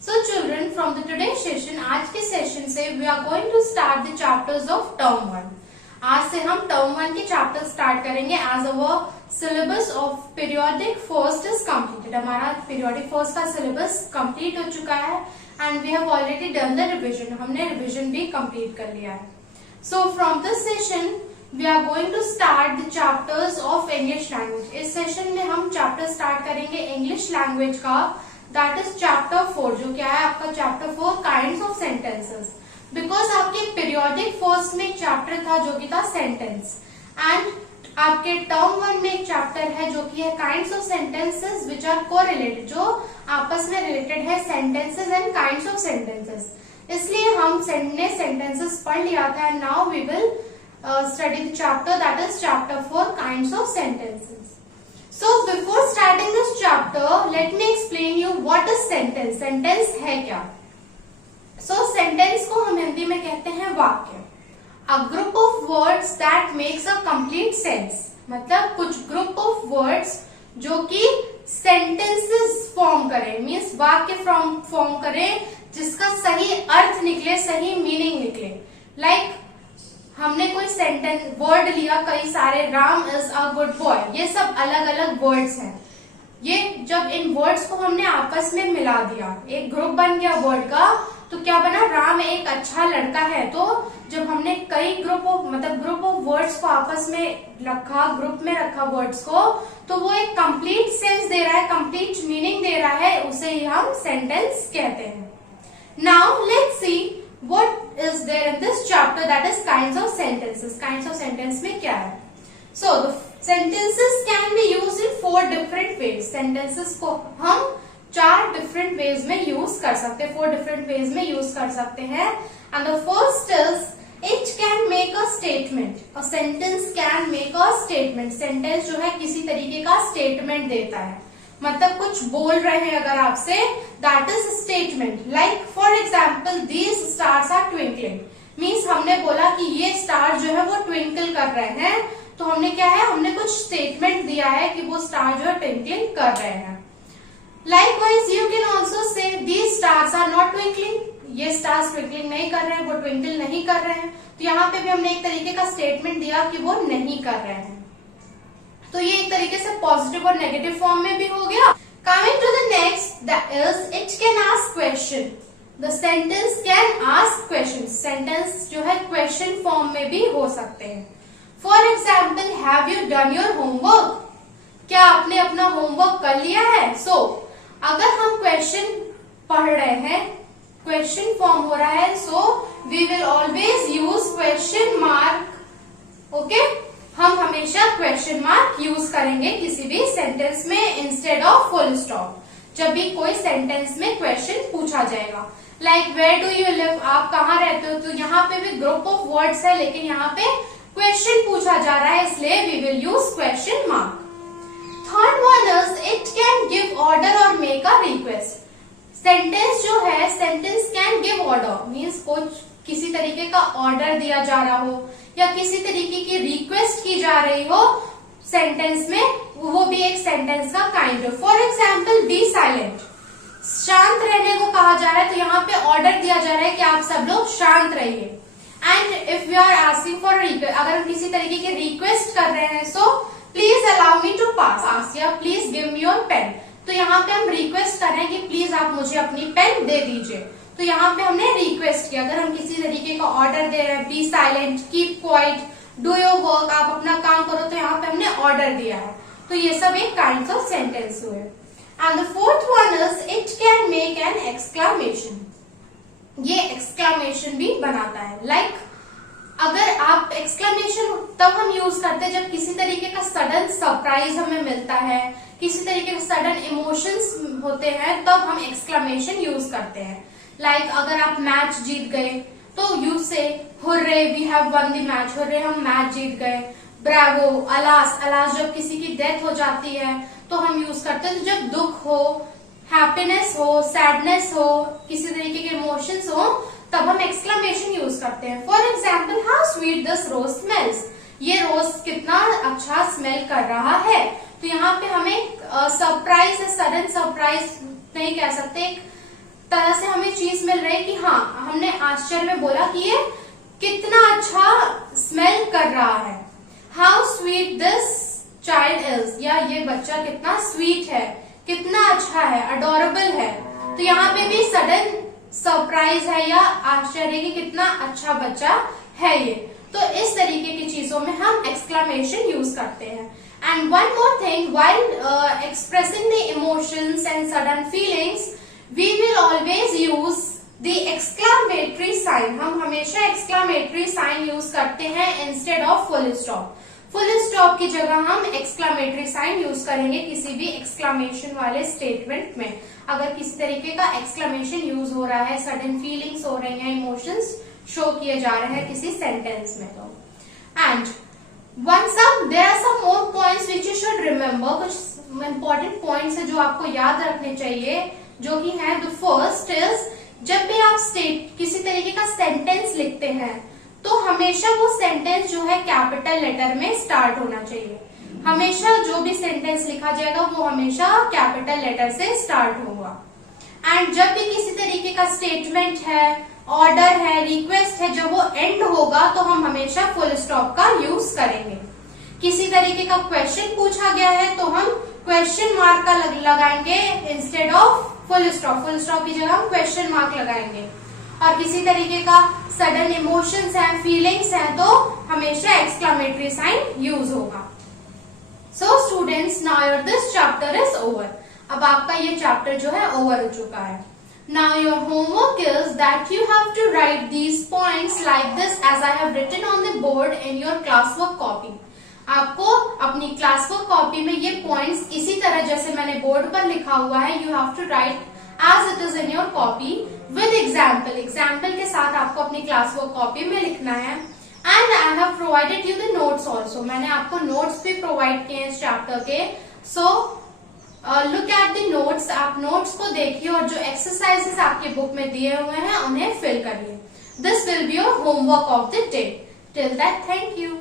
So children, from the today's session, आज के session से we are going to start the chapters of term 1. आज से हम term 1 के चैप्टर स्टार्ट करेंगे as our syllabus of periodic first is completed. हमारा periodic first का syllabus complete हो चुका है and we have already done the revision. हमने revision भी complete कर लिया है. So from this session we are going to start the chapters of English language. इस सेशन में हम चैप्टर स्टार्ट करेंगे इंग्लिश लैंग्वेज का. दैट इज चैप्टर 4, जो क्या है आपका chapter 4 kinds of sentences. Because आपके पीरियोडिक फर्स्ट में एक चैप्टर था जो कि था सेंटेंस, एंड आपके टर्म 1 में एक चैप्टर है जो कि है kinds of sentences which are correlated, जो आपस में रिलेटेड है sentences and kinds of sentences. इसलिए हम ने सेंटेंसेस पढ़ लिया था and now we will study the chapter that is chapter 4 kinds of sentences. So before starting this chapter, let me explain you what is sentence. Sentence है क्या? So sentence को हम हिंदी में कहते हैं वाक्य. A group of words that makes a complete sense. मतलब कुछ group of words जो कि sentences form करें, means वाक्य form करें जिसका सही अर्थ निकले, सही मीनिंग निकले. Like हमने कोई सेंटेंस वर्ड लिया, कई सारे, Ram is a good boy, ये सब अलग अलग वर्ड्स हैं. ये जब इन वर्ड्स को हमने आपस में मिला दिया, एक ग्रुप बन गया वर्ड का, तो क्या बना, राम एक अच्छा लड़का है. तो जब हमने कई ग्रुप ऑफ वर्ड्स को आपस में रखा, ग्रुप में रखा वर्ड्स को, तो वो एक कंप्लीट सेंस दे रहा है, कंप्लीट मीनिंग दे रहा है, उसे ही हम सेंटेंस कहते हैं. Now let's see what is there in this chapter, that is kinds of sentences. Kinds of sentence में क्या है? So the sentences can be used in 4 different ways. Sentences को हम 4 different ways में use कर सकते हैं, 4 different ways में use कर सकते हैं. And the first is it can make a statement. A sentence can make a statement. Sentence जो है किसी तरीके का statement देता है, मतलब कुछ बोल रहे हैं अगर आपसे, that is statement. Like for example these stars are twinkling, means हमने बोला कि ये स्टार जो है वो ट्विंकल कर रहे हैं, तो हमने क्या है, हमने कुछ स्टेटमेंट दिया है कि वो स्टार जो है ट्विंकलिंग कर रहे हैं. Likewise you can also say these stars are not twinkling, ये स्टार्स ट्विंकलिंग नहीं कर रहे हैं, वो ट्विंकल नहीं कर रहे हैं. तो यहाँ पे भी हमने एक तरीके का स्टेटमेंट दिया कि वो नहीं कर रहे हैं. तो ये एक तरीके से पॉजिटिव और नेगेटिव फॉर्म में भी हो गया. Coming to the next, that is it can ask question. The sentence can ask question. Sentence जो है क्वेश्चन फॉर्म में भी हो सकते हैं. For example, have you done your homework? क्या आपने अपना होमवर्क कर लिया है? सो अगर हम क्वेश्चन पढ़ रहे हैं, क्वेश्चन फॉर्म हो रहा है, so we will always use question mark. Okay, हम हमेशा क्वेश्चन मार्क यूज करेंगे किसी भी सेंटेंस में इंस्टेड ऑफ फुल स्टॉप, जब भी कोई सेंटेंस में क्वेश्चन पूछा जाएगा. Like where do you live, आप कहाँ रहते हो? तो यहाँ पे भी ग्रुप ऑफ वर्ड्स है, लेकिन यहाँ पे क्वेश्चन पूछा जा रहा है, इसलिए we will use question mark. Third one is it can give order और मेक अ रिक्वेस्ट. सेंटेंस जो है, sentence can give order, means कुछ किसी तरीके का ऑर्डर दिया जा रहा हो या किसी तरीके की रिक्वेस्ट की जा रही हो सेंटेंस में, वो भी एक सेंटेंस का काइंड हो. फॉर एग्जाम्पल, बी साइलेंट, शांत रहने को कहा जा रहा है, तो यहाँ पे ऑर्डर दिया जा रहा है कि आप सब लोग शांत रहिए. And if you are asking for request, अगर हम किसी तरीके की रिक्वेस्ट कर रहे हैं, so please allow me to pass या please give me your pen, तो यहाँ पे हम रिक्वेस्ट कर रहे हैं कि प्लीज आप मुझे अपनी पेन दे दीजिए. तो यहाँ पे हमने रिक्वेस्ट किया. अगर हम किसी तरीके का ऑर्डर दे रहे हैं, be silent, keep quiet, do your work, आप अपना काम करो, तो यहाँ पे हमने ऑर्डर दिया है. तो ये सब एक काइंड ऑफ सेंटेंस हुए. And the fourth one is it can make an exclamation. ये एक्सक्लामेशन भी बनाता है. लाइक अगर आप एक्सक्लामेशन तब हम यूज करते हैं जब किसी तरीके का सडन सरप्राइज हमें मिलता है, किसी तरीके के सडन इमोशंस होते हैं, तब हम एक्सक्लामेशन यूज करते हैं. लाइक अगर आप मैच जीत गए, तो you say hurray we have won the match, hurray हम मैच जीत गए. ब्रावो, अलास, अलास जब किसी की डेथ हो जाती है तो हम यूज करते हैं. तो जब दुख हो, हैप्पीनेस हो, सैडनेस हो, किसी तरीके के इमोशंस हो, तब हम एक्सक्लेमेशन यूज करते हैं. For example, how sweet this rose smells, ये रोज कितना अच्छा स्मेल कर रहा है. तो यहाँ पे हमें सरप्राइज, सडन सरप्राइज नहीं कह सकते, तरह से हमें चीज मिल रही है कि हाँ, हमने आश्चर्य में बोला कि ये कितना अच्छा स्मेल कर रहा है। How sweet this child is, या ये बच्चा कितना स्वीट है, कितना अच्छा है, अडोरेबल है। तो यहाँ पे भी सडन सरप्राइज है या आश्चर्य कि कितना अच्छा बच्चा है ये। तो इस तरीके की चीजों में हम एक्सक्लेमेशन यूज करते हैं। And one more thing, while expressing the emotions and sudden feelings, we will always use the exclamatory sign. हम हमेशा एक्सक्लेमेटरी साइन यूज करते हैं instead of full stop. Full stop की जगह हम एक्सक्लेमेटरी साइन यूज करेंगे किसी भी एक्सक्लेमेशन वाले स्टेटमेंट में। अगर किसी तरीके का एक्सक्लेमेशन यूज हो रहा है, सडन फीलिंग्स हो रही हैं, इमोशंस शो किए जा रहे हैं किसी सेंटेंस में। तो and there are some more points which you should remember. कुछ इंपॉर्टेंट पॉइंट्स है जो आपको याद रखने चाहिए, जो कि है द फर्स्ट इज, जब भी आप किसी तरीके का सेंटेंस लिखते हैं तो हमेशा वो सेंटेंस जो है कैपिटल लेटर में स्टार्ट होना चाहिए। हमेशा जो भी सेंटेंस लिखा जाएगा वो हमेशा कैपिटल लेटर से स्टार्ट होगा। एंड जब भी किसी तरीके का स्टेटमेंट है, ऑर्डर है, रिक्वेस्ट है, जब वो एंड होगा तो हम हमेशा फुल स्टॉप का यूज करेंगे। किसी तरीके का क्वेश्चन पूछा गया है तो हम क्वेश्चन मार्क का लगाएंगे instead of full stop. Full stop की जगह हम क्वेश्चन मार्क लगाएंगे। और किसी तरीके का सडन इमोशंस हैं, फीलिंग्स हैं, तो हमेशा एक्सक्लेमेटरी साइन यूज होगा। So students, now your this chapter is over. अब आपका ये चैप्टर जो है ओवर हो चुका है। Now your homework is that you have to write these points like this as I have written on the board in your class work copy. आपको अपनी क्लास वर्क कॉपी में ये पॉइंट्स इसी तरह जैसे मैंने बोर्ड पर लिखा हुआ है, you have to write as it is in your copy with example। Example के साथ आपको अपनी क्लास वर्क कॉपी में लिखना है। And I have provided you the notes also. मैंने आपको नोट्स भी प्रोवाइड किए हैं इस चैप्टर के। So look at the notes. आप नोट्स को देखिए और जो एक्सरसाइजेस आपकी बुक में दिए हुए हैं उन्हें फिल करिए। This will be your homework of the day. Till that, thank you.